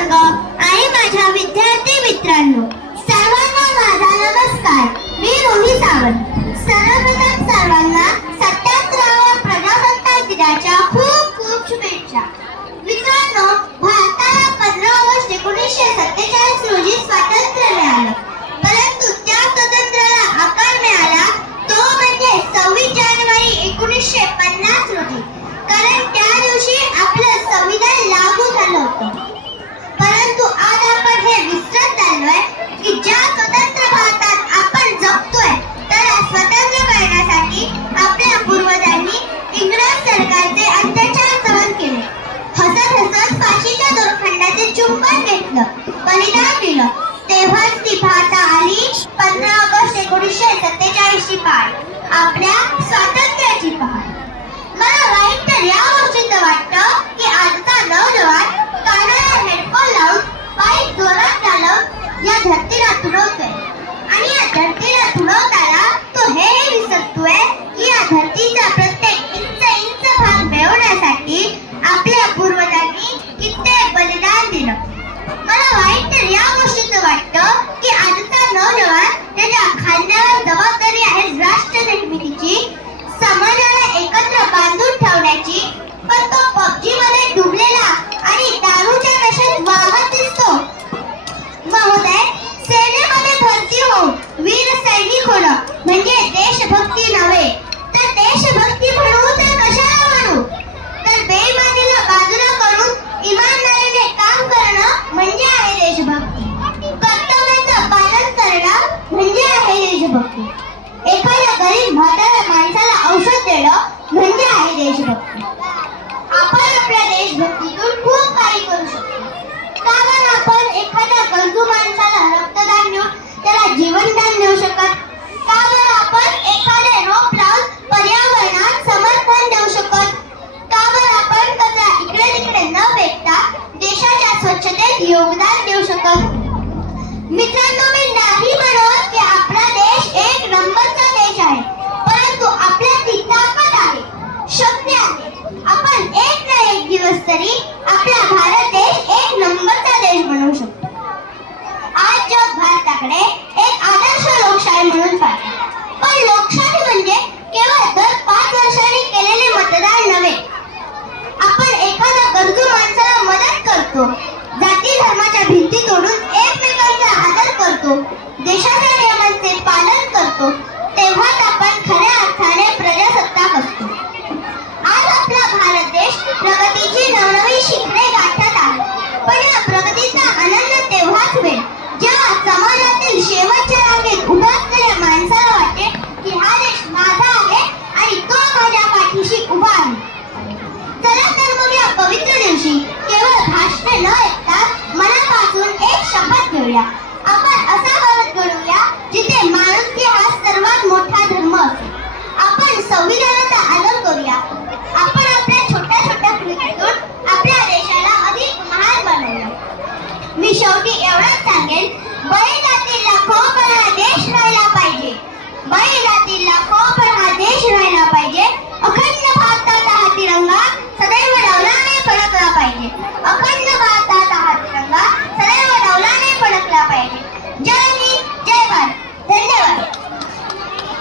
वर्ग आणि माझ्या विद्यार्थी मित्रांनो. चुंबन घेतलं बलिदान दिलं. तेव्हाच ती पाहता आली पंधरा ऑगस्ट एकोणीसशे सत्तेचाळीस ची पहाट आपल्या स्वातंत्र्याची पहाट मला वाईट तर या गोष्टीचं वाटतं की आजचा नवजवान कानाला हेडफोन लावून बाईक जोरात चालवून या धरतीला तुडवतोय. आणि या धरतीला तुडवताना नवजवान त्याच्या आपण आपल्या देशभक्तीतून खूप काही करू शकतो. कारण आपण एखाद्या गरजू माणसाला रक्तदान देऊन त्याला जीवनदान देऊ शकत. कारण आपण एखादे रोप लावून पर्यावरणात समर्थन देऊ शकत. कारण आपण कचरा इकडे तिकडे न फेकता देशाच्या स्वच्छतेत योगदान तरी आपला भारत देश एक नंबरचा देश बनवू शकतो. आज जग भारताकडे एक आदर्श लोकशाही म्हणून पाहते. पण लोकशाही म्हणजे केवळ दर पाच वर्षांनी केलेले मतदान नव्हे. आपण एखाद्या गरजू माणसाला मदत करतो. जाती धर्माच्या भिंती तोडून एकमेकांचा आदर करतो. देश दिवशी उभा आहे. चला तर मग या पवित्र दिवशी. केवळ भाषण न ऐकता मनापासून एक शपथ घेऊया. आपण असा भारत घडवूया जिथे माणुसकी हा सर्वात मोठा धर्म असेल. आपण संविधानाचा आदर करूया. आपण आपल्या छोट्या छोट्या कृतीतून आपल्या देशाला अधिक महान बनवूया. मी शेवटी एवढंच सांगेन बैलातील लाखो देश राहिला पाहिजे. बैला